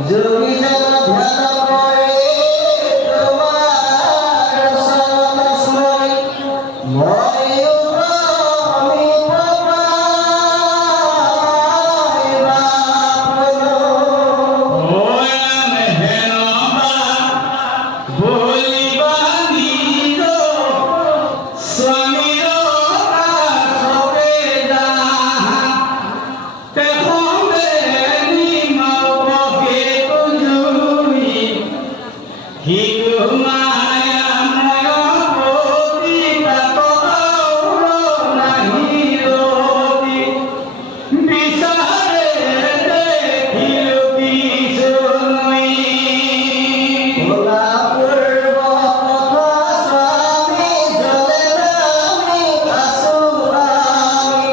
যোগী জন ধ্যান করে তোমার শরণ স্মরে ময়ূরমি প্রপায় বাপন ওয়াম হেনবা বলিবানি গো স্বামীর কাছকে যা তেখমে নিমাও বকে তুজুই হিগু মায়া ময় প্রতি কাতর নাহি রতি বিচারে দেখিল বিষ্ণুই ভোলা পূর্ব কথা স্বামী জলে নামি আসুরামি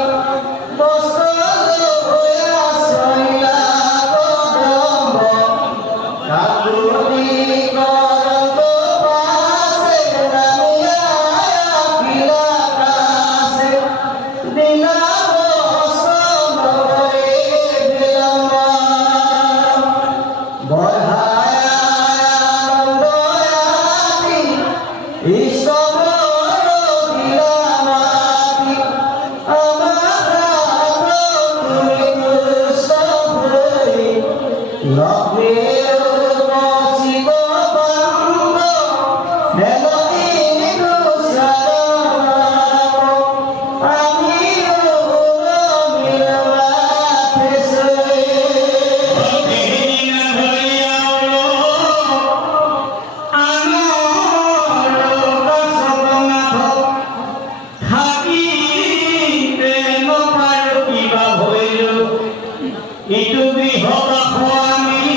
বস্ত্র লইয়া শৈলা কদম্ব কাকুতি করঙ্গ পাশে নামিয়া পিলা কাশে দিলা বস্ত্র মরে বিলম্ব বড়ায়ানন্দয়াতি ঈশ্বর দিলামাতি আমার তুমি সফরে লক্ষ্মীর শিব বন্ধ মেলতি আমি ইটু গৃহবাসী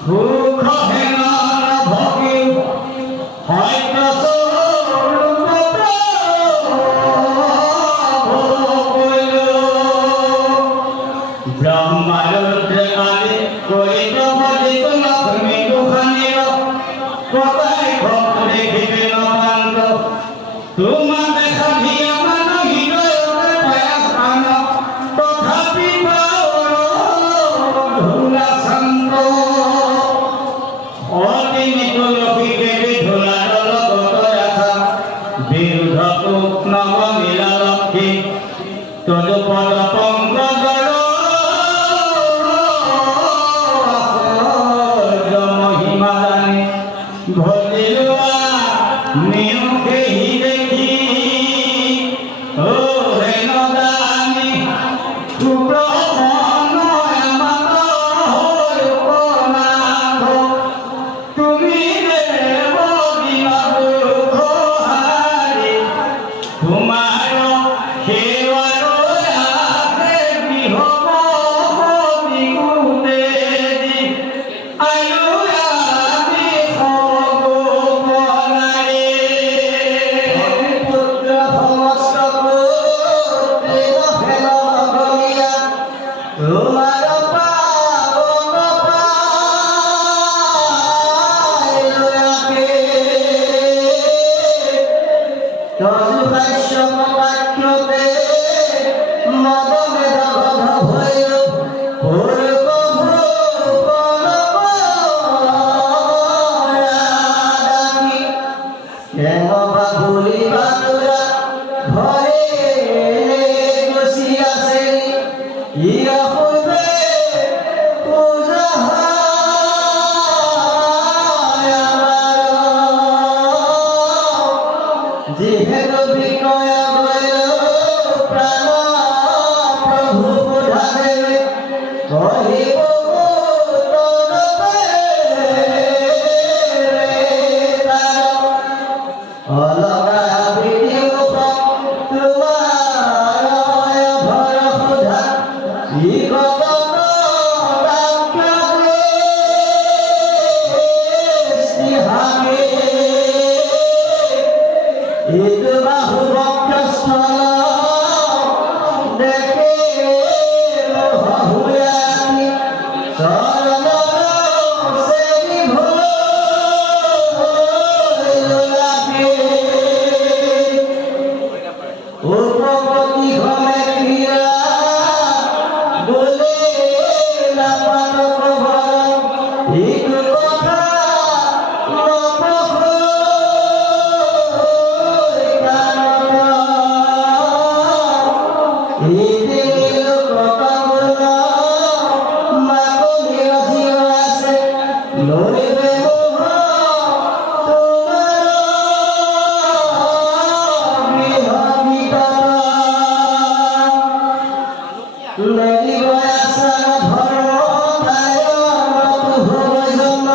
সুখ হেঙাৰ ভগে হয়তো ব্রহ্মারুদ্রে আদি করিত ভজিত লক্ষ্মী দুখানির কথায় ভক্ত দেখিবে নবান্ত তোমা দেখা ভিয়া মান হৃদয়তে প্রয়াস আন তথাপি ধুলা শান্ত অতিমিত লক্ষীকে ধুলার লগত রাখা বিরুদ্ধ নব নীলা লক্ষ্মী তদুপদ পঙ্কজর মহিমা জানে ভজিলুয়া নিয়মকে হি দেখি ও হেন জানি তুমি দেব তোমার সেবার আছে গৃহ আয়ু আমি ভগবানে পুত্র সমস্ত পুত্রের ফেল গলিয়া তোমার পাবন পায় লয়াকে তজুভাষ্য বাক্যতে মদ মেধ ভয় পূর্ব ভূপন কেনবা ভুলিবা তোরা ঘরে বসি আছে ইয়া পূর্বে পূজা হয় আমার যেহেতু বিনয় গয় প্রাণ প্রভু বোঝাবে কহিব অলগা বিধিমুখ তোমার ভর বুঝা ই গগন বাক্যে স্নেহাকে ইদ বাহু বক্ষস্থল দেখে হুয়াতি চরণ সেবি ভোলাকে উপপতি ঘমে ক্রিয়া বলে না পালক ইটো কথা নপঢ়ৈ কাণত ইদিলো ককাবোল মাকনি ৰজিও আছে লৰিবে মোহ তোমাৰ বিহগীত লাগিব আশা ধৰ্ম ঠাইত হৈ জন্ম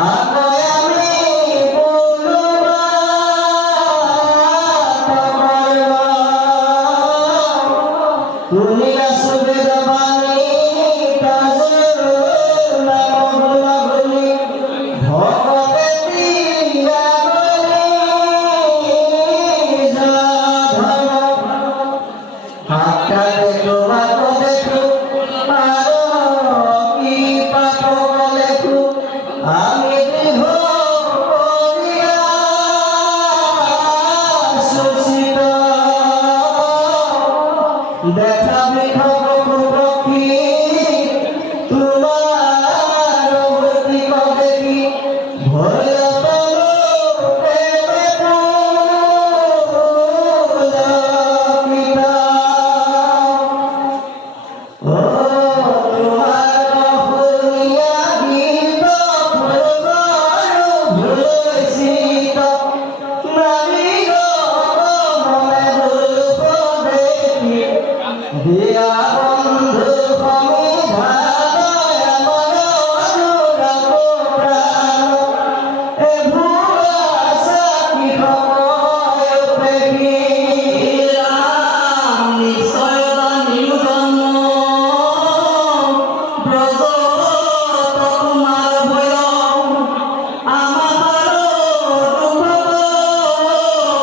আকৌ আমি পলোৱা শুনিলা চবে জবানী তাজৰ নাম গুণাগুণী ভকতে দিয়াবনী জধৰ্ম হাতটা দেখো মাতো দেখো আৰু কি পাতক লেখো আমি দেহ কৰিয়া শোষিত দেখা বিধব পক্ষী তোমাৰ গতি দেখি ভয় তলো প্ৰেমে পুলকিত ও তোমাৰ শুনিয়া গীত ফুলবাৰু ভুলৈছিত নাৰী মনে দুখ দেখি দিয়া বন্ধু সমিধান আমাৰ অনুৰাগ প্ৰাণ এ ভুৱা চাকি সময় পেখি ৰাম নিশ্চয় জানিও জন্ম ব্ৰজত তোমাৰ ভয় আমাৰ দুখ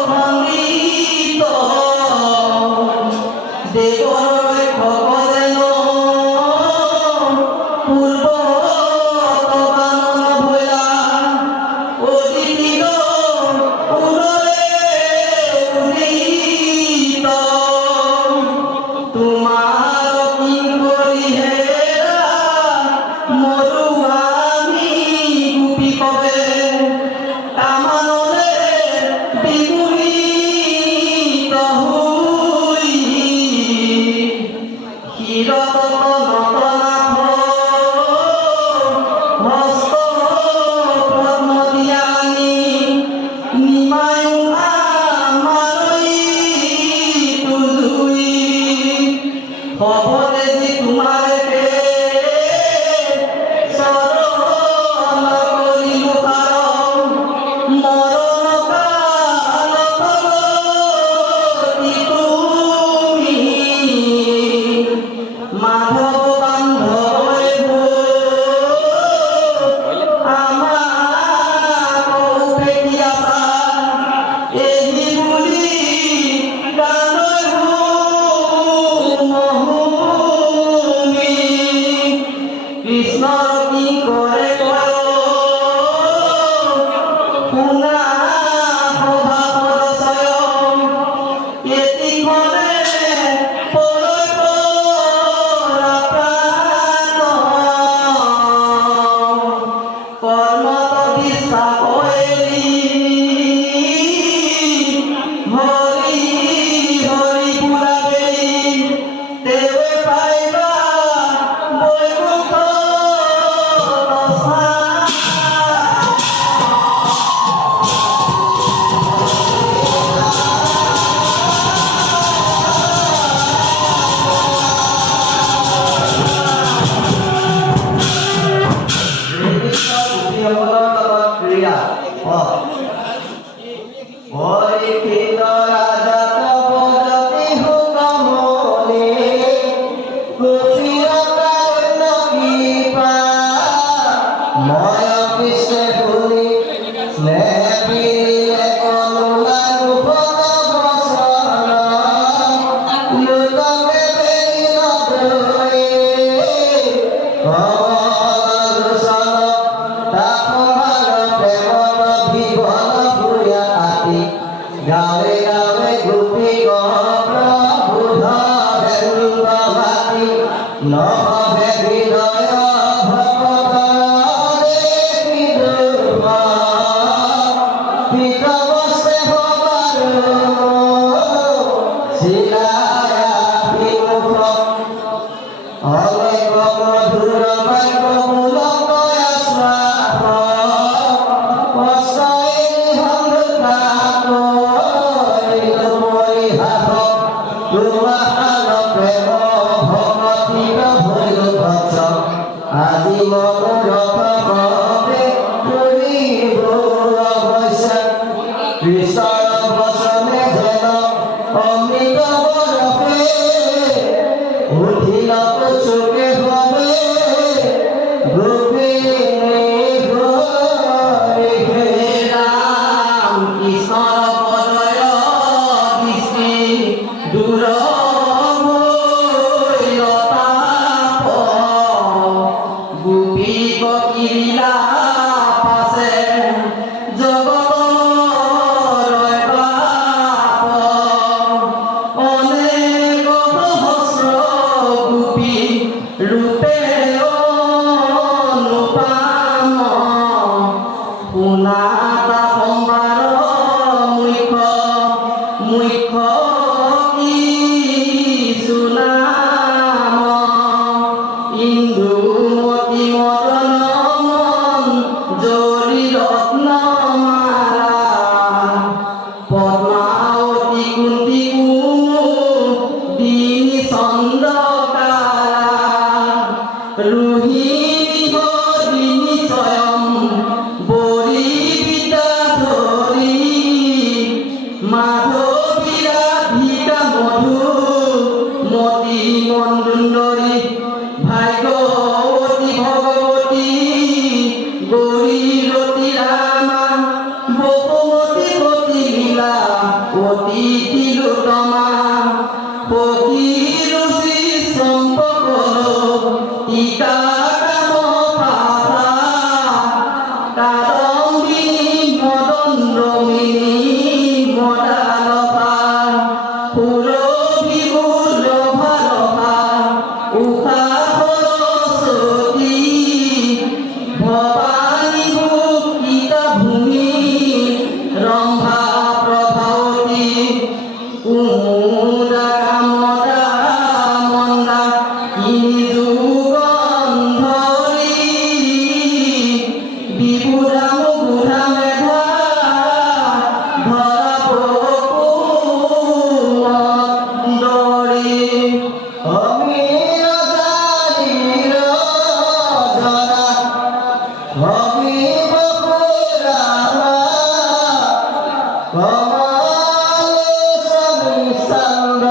খণ্ডিত দেৱৰ ভগজেন পূৰ্ব কানন ভয়া অদিতিৰ উদৰে উদিত তোমাৰ কি কৰি হেৰা মৰু আমি গোপী কবে কামানলে বিমোহিত হৈ ক্ষীৰত নতনাথ হস্ত পদ্ম দিয়ানি নিমায়ো আমাৰৈ তুজুই হবতে যি তোমালোকে চৰণ কৰিলো কাৰণ মৰণ কালত তুমি মাধৱ বান্ধৱ আমাক পেটিয়াছা এহি বুলি গানৈ মহুমি কৃষ্ণৰ কি কৰে কয় শুনা সভা পদচয় এতিখনে পৰৈ পৰা প্ৰাণ কৰ্মত বিশ্বাস এৰি হৰি হৰি পুৰা বেলি তেৱে পাইবা বৈকুণ্ঠ স্থান। পৰীক্ষিত ৰাজা তপজতি হুকমনে কুচিৰ কাৰণ কৃপা মই পিছে শুনি স্নেহ প্ৰিয়ে কৰুণা দুখত বচন লোককে বেৰি নথৈ কমল তাপমাৰ প্ৰেমত বিভন ভূয়া আতি গাঁৱে গাঁৱে গোপী প্ৰভু ধৰেন্দ্ৰ ভাতি নহবে হৃদয় ভকতৰ আজি মনোৰথে ফুৰিব অৱশ্যে কৃষ্ণৰ বচনে যেন অমৃত বৰষে উঠিল চোকে ভাবে গোপিনী ঘৰে ৰাম কৃষ্ণ পদয় দৃষ্টি দূৰ গোপী কিলা পাশে জগতৰ বাপ অনেক সহস্ৰ গোপী ৰূপে অনুপাম শুনাতা সম্বাৰ মুখ্য কিছু নাম ইন্দুমতী মদন মন জৰি ৰত্নমালা পদ্মাৱতী কুন্তি দিনী চন্দ্ৰকালা ৰোহিণী হৰিণী স্বয়ং বৰি বিদ্যাধৰী মাধৱী ৰাধিকা মধুমতী মন্দুন্দৰী ভাগ্যৱতী ভগৱতী গৌৰীৰতী ৰামা বসুমতী পতি লীলা অতি তিলোত্তমা পতি ৰুচি চম্পকল টিকা কাম পাতা কাদম্বিনী মদন ৰমিনী মদালভা সুৰভি লভা লভা উষা সৰস্বতী ভৱানী গীতা ভূমি ৰম্ভা প্ৰভাৱতী কুমুদা কামদা মন্দা কিনি যুগন্ধৰী বিবুধা মুবুধা মেধা ধৰা বকুমন্দৰী অমীৰ জাতিৰ ধৰা অমীব পুৰাণা কমল সবিস্তাৰ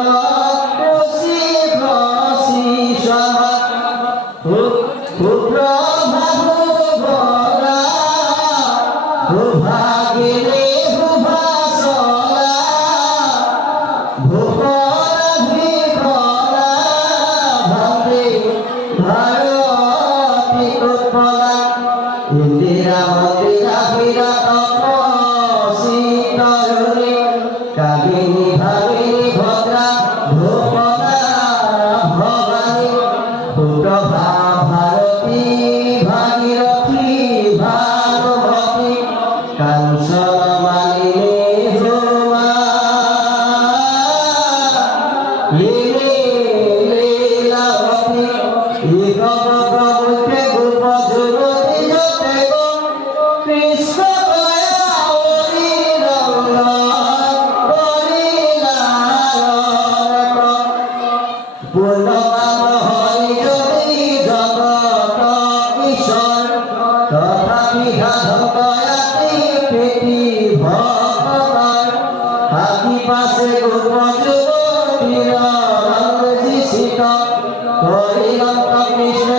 কচি খচি সভা সুপ্ৰভাতু ভৰা সুভাগিনী সুভাসলা ভূপৰাধি ভৰা ভক্তি ভাৰতী উৎপলা ইন্দিৰা মন্দিৰা বিৰাট তপসী তৰুণী কামিনী ভামিনী ভদ্ৰা ভূপনা ভৱানী সুপ্ৰভা ভাৰতী ভাগীৰথী ভানুমতী কাঞ্চন মালিনী হুমা লীলাবতী ইহব প্রভুতে গোপ যুবতী যতে গো কৃষ্ণ দয়াবতী রঙ্গ পূর্ণকাম হরি যদি জগত ঈশ্বর তথাপি সাধকয়াতি প্রীতি ভগবান হাতি পাশে গোপ যুবতীর রঙ্গ শীত হরিবন্ত কৃষ্ণ